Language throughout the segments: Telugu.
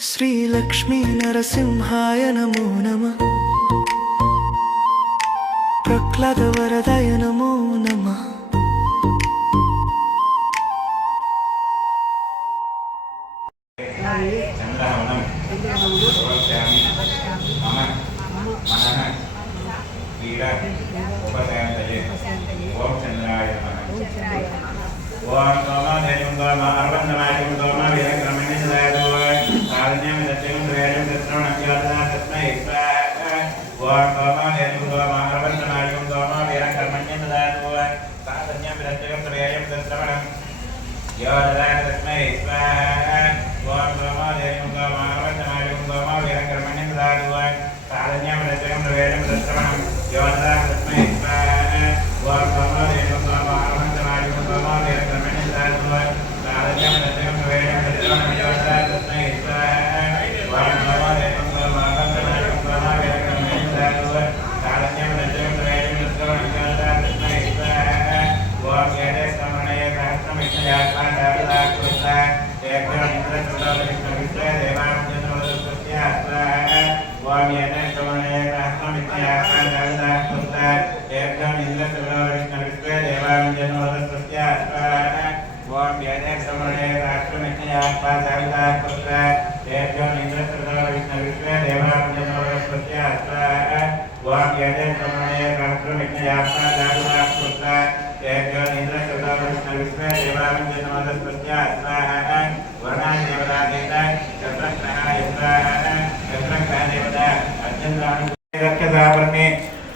श्रीलक्ष्मी नरसिंहाय नमो नमः। प्रह्लादवरदाय नमो नमः।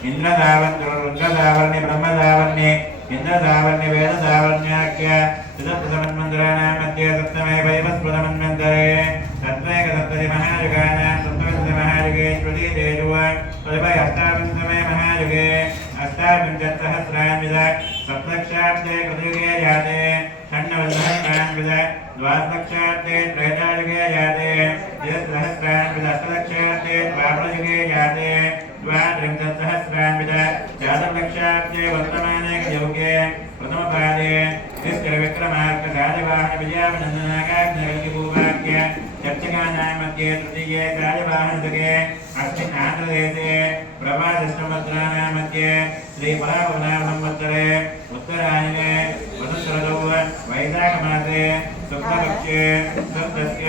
इंद्रदावर्णे ब्रह्मदावर्णे इंद्रदावर्णे वेददावर्ण्याख्य सुदप्रसमन्मन्दिराणां मध्ये सप्तमे वैवस्पदमन्वन्तरे तत्त्वैक सप्तति महायुगानां सप्तविंशति महायुगे श्रुतिरेजुव तदपि अष्टाविंशमे महायुगे अष्टाविंशत्सहस्रान्विद सप्तलक्षाब्दे कृतयुगे जाते षण्णवसहस्रान्विद द्वादशलक्षाब्दे त्रेतायुगे जाते द्विसहस्रान्विद अष्टलक्षाब्दे द्वापरयुगे जाते द्वात्रिंशत्सहस्रान्विद जातलक्षाब्दे वर्तमाने युगे प्रथमपादे विक्रमार्क कार्यवाहन विजयाभिनन्दनागाग्निभूभाग्य चर्चकानां मध्ये तृतीये कार्यवाहनदगे अस्मिन् आन्ध्रदेशे प्रभासंवत्सराणां मध्ये श्रीपरावनासंवत्सरे उत्तरायणे वसन्तऋतौ वैशाखमासे शुक्लपक्षे सप्तस्य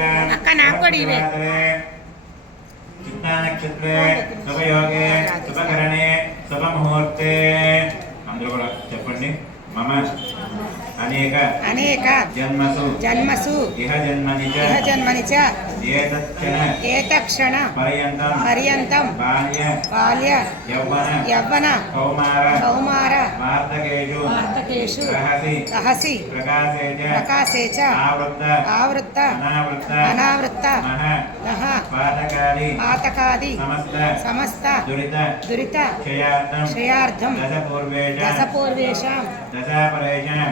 चित्तानक्षत्रे शुभयोगे शुभकरणे शुभमुहूर्ते अंदरू కూడా చెప్పండి मम अनेक अनेक जन्मसु जन्मसु इह जन्मनि च एतत्क्षण पर्यन्तं बाल्य यौवन कौमार वार्धकेषु रहसि प्रकाशे च आवृत्त अनावृत्त नः पातकादि समस्त दुरित क्षयार्थं दशपूर्वेषां दशापरेषां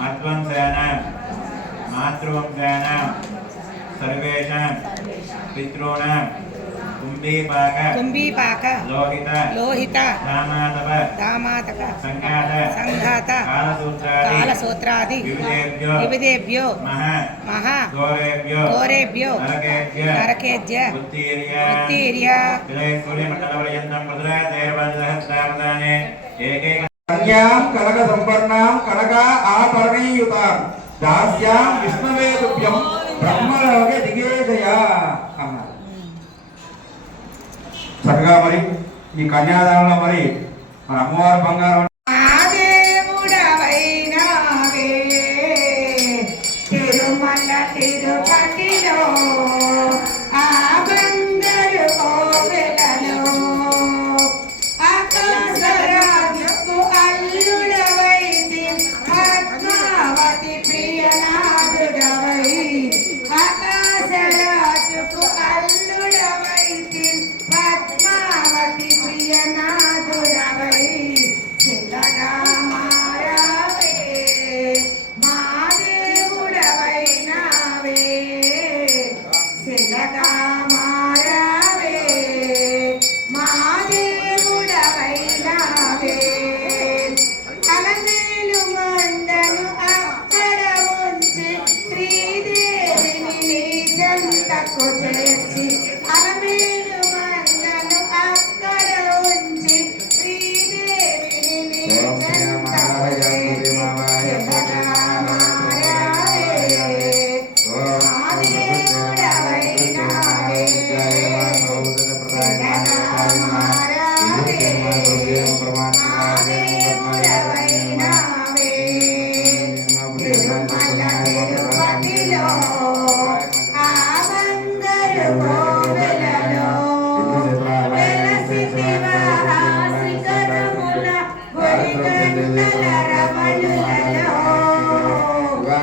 मध्वंसानां मातृवंशानां सर्वेषां पितॄणां कुम्भीपाक लोहित दामातक संघात कालसूत्रादि विविधेभ्यो महा घोरेभ्यो नरकेभ्य उत्तीर्य सूर्यमण्डलपर्यन्तं मधुरादेवसहस्रावधाने एकैक कन्यां कनक संपन्नां कनक आभरणीयुतां दास्यां विष्णवे तुभ्यं ब्रह्मलोके दिगेशया అన్నారు. చక్కగా మరి ఈ కన్యాదానంలో మరి మన అమ్మవారి బంగారం తిరుమల తిరుపతిలో మాదేవుడవైనావే వేదికకు చేర్చి అలమేలు మంగను అక్కడ ఉంచి శ్రీదేవిని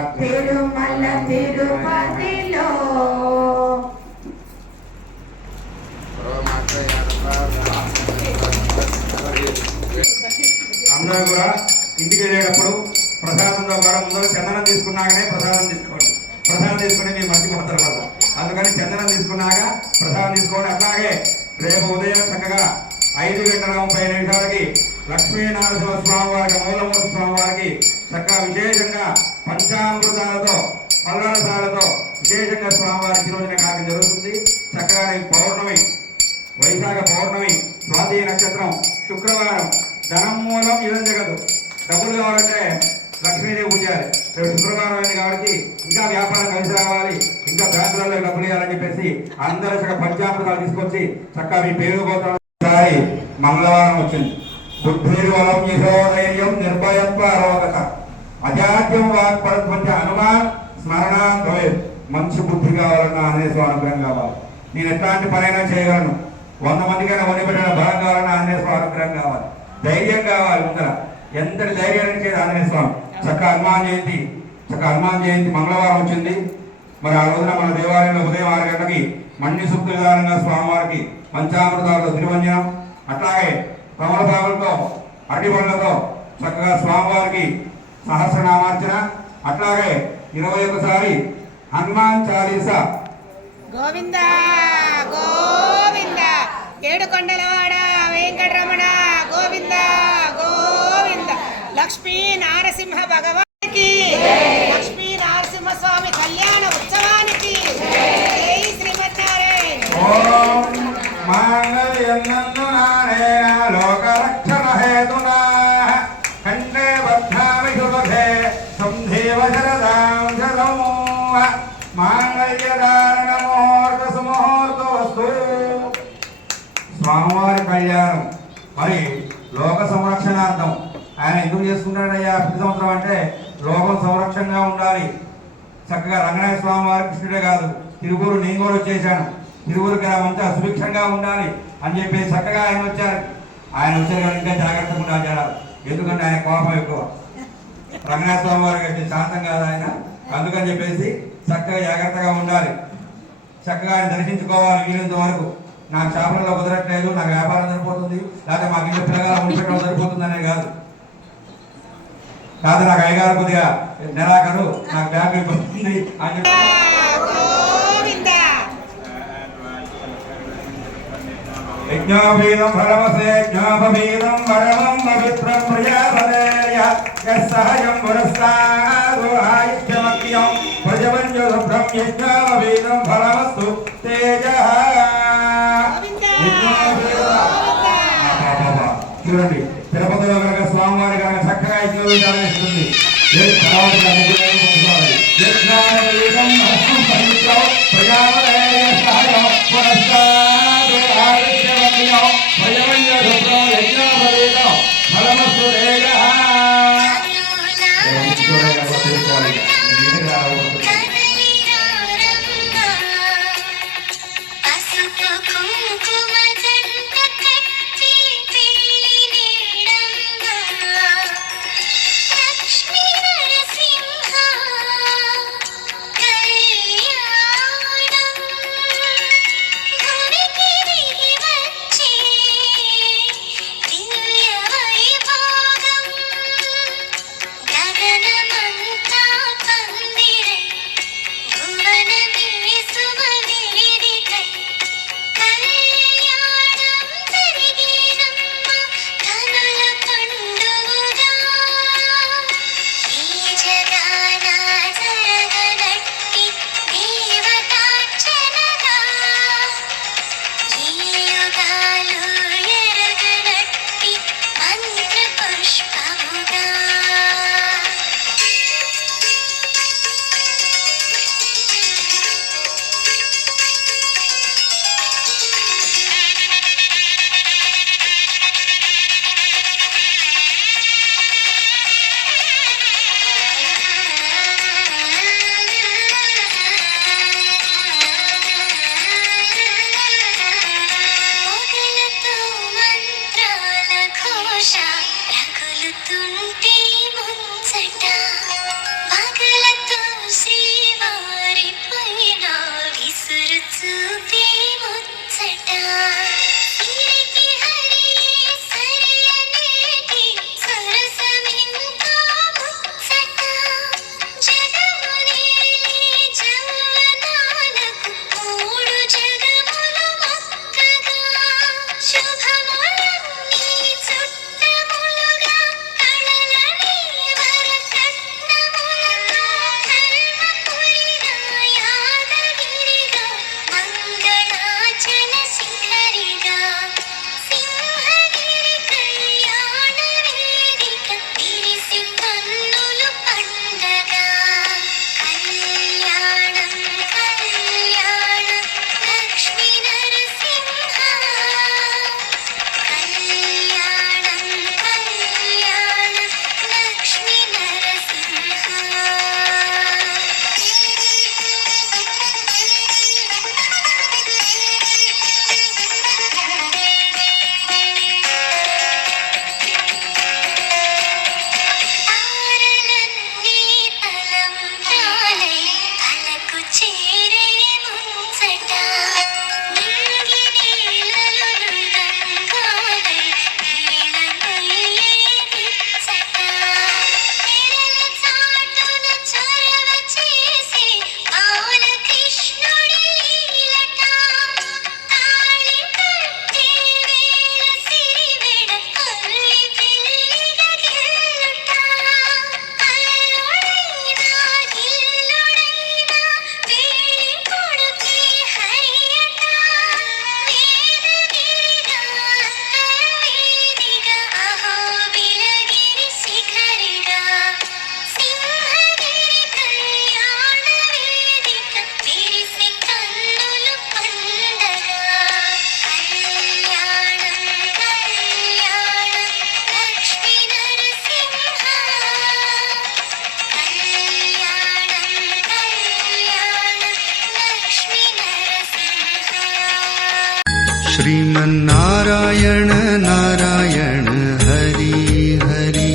తిరుమల తిరుపతిలో అందరూ కూడా ఇంటికి వెళ్ళేటప్పుడు ప్రసాదంతో పాటు ముందర చందనం తీసుకున్నాకనే ప్రసాదం తీసుకోండి. ప్రసాదం తీసుకుని మీరు మర్చిపోతారు కదా, అందుకని చందనం తీసుకున్నాక ప్రసాదం తీసుకోండి. అట్లాగే రేపు ఉదయం చక్కగా 5:30 లక్ష్మీనారసింహ స్వామి వారికి మూలమూర్తి స్వామి వారికి చక్కగా విశేషంగా పంచామృతాలతో పల్లరసాలతో విశేషంగా స్వామివారికి రోజున కాక జరుగుతుంది. చక్కగా రేపు పౌర్ణమి, వైశాఖ పౌర్ణమి, స్వాతి నక్షత్రం, శుక్రవారం. ధనం మూలం ఇదం జగదు. డబ్బులు కావాలంటే లక్ష్మీదేవి పూజాలి. రేపు శుక్రవారం అయింది కాబట్టి ఇంకా వ్యాపారం కలిసి రావాలి, ఇంకా బ్యాంకులలో డబ్బులు ఇవ్వాలని చెప్పేసి అందరూ చక్కగా పంచామృతాలు తీసుకొచ్చి చక్కగా మీ పేరు పోతారు. మంగళవారం వచ్చింది. బుద్ధిర్బలం యశోధైర్యం నిర్భయత్వ అరోగత అజాడ్యం వాక్పరత్వంచ హనుమాన్ స్మరణాన్ భవేత్. మంచి బుద్ధి కావాలన్నా ఆంజనేయ అనుగ్రహం కావాలి. నేను ఎట్లాంటి పనైనా చేయగలను. 100 మందికైనా వదిలిపెట్టిన బలం కావాలన్నా ఆంజనేయ అనుగ్రహం కావాలి. ధైర్యం కావాలి. ముందర ఎంతటి ధైర్యాన్ని చేసి ఆంజనేయ స్వామి చక్క హనుమాన్ జయంతి మంగళవారం వచ్చింది. మరి ఆ రోజున మన దేవాలయంలో ఉదయం 6 గంటలకి మణి సూక్త విధానంగా స్వామివారికి పంచామృతాలతో తిరువంజనం, అట్లాగే తమలపాకులతో అరటి పండ్లతో చక్కగా స్వామివారికి సహస్రనామార్చన, అట్లాగే 21 హనుమాన్ చాలీసా. గోవింద గోవింద ఏడుకొండలవాడ వెంకటరమణ గోవింద గోవింద. లక్ష్మీ నారసింహ భగవానికి, లక్ష్మీ నారసింహ స్వామి కళ్యాణ ఉత్సవానికి జై శ్రీమన్నారాయణ. ఓం మాంగళ్యం లోకరక్షణ హేతునా కంఠే బధ్నామి శుభే సంధేవ శరదాం శతం మాంగళ్యధారణ ముహూర్త సుముహూర్త వస్తు. స్వామివారి కళ్యాణం మరి లోక సంరక్షణార్థం. ఆయన ఎందుకు చేసుకుంటాడయ్యా ప్రతి సంవత్సరం అంటే లోకం సంరక్షణగా ఉండాలి. చక్కగా రంగనాయ స్వామి వారి కృష్ణుడే కాదు, తిరువురు నేను కూడా వచ్చేసాను, తిరువురికి మంచిగా సుభిక్షంగా ఉండాలి అని చెప్పి చక్కగా ఆయన వచ్చారు కానీ ఇంకా జాగ్రత్తగా ఉండాలి జనాలు. ఎందుకంటే ఆయన కోపం ఎక్కువ. రంగనాథ స్వామి వారికి శాంతం కాదు ఆయన, అందుకని చెప్పేసి చక్కగా జాగ్రత్తగా ఉండాలి. చక్కగా ఆయన దర్శించుకోవాలి వీలంత వరకు. నాకు చేపలలో కుదరట్లేదు, నాకు వ్యాపారం సరిపోతుంది, లేకపోతే మాకు ఇంట్లో పిల్లగా ఉండిపెట్టడం సరిపోతుంది అనేది కాదు. కాదు నాకు అయ్యగారు కొద్దిగా నెలాఖరు నాకు బ్యాంకు ఇబ్బంది అని చెప్పి యజ్ఞోపీతం ఫలమసే యజ్ఞోపీతం పరమం పవిత్రం ప్రజాపదేయ యస్సహయం పురస్సాదు ఆయుష్యమఖ్యం ప్రజవంజుభ్రం యజ్ఞోపీతం ఫలమస్తు తేజః. చూడండి తిరుపతిలో కనుక స్వామివారి కనుక చక్కగా యజ్ఞోపీతాలు ఇస్తుంది. श्रीमन्नारायण नारायण हरि हरि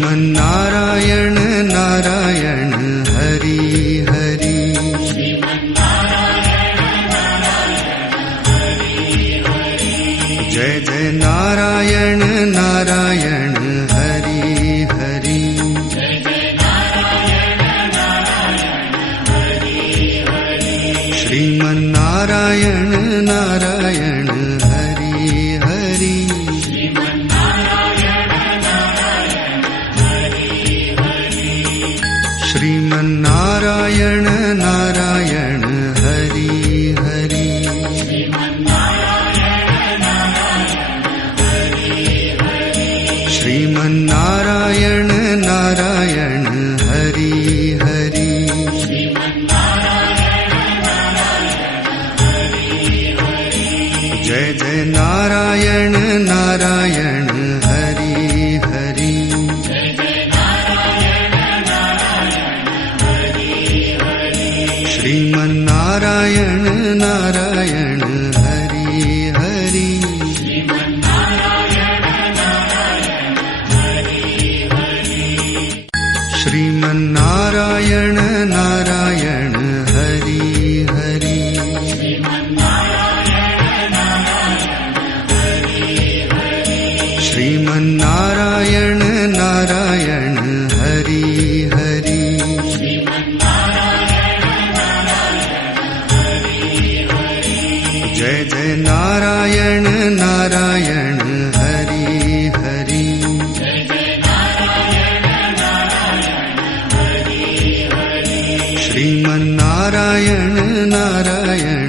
श्रीमन्नारायण नारायण हरि हरि जय जय नारायण नारायण हरि हरि श्रीमन्नारायण नारायण हरि हरि श्रीमन्नारायण नारायण हरि हरि श्रीमन्नारायण नारायण हरि हरि जय जय नारायण नारायण हरि हरि श्रीमन्नारायण नारायण हरि हरि श्रीमन्नारायण नारायण हरि हरि श्रीमन्नारायण नारायण हरि हरि जय जय नारायण नारायण हरि हरि श्रीमन्नारायण नारायण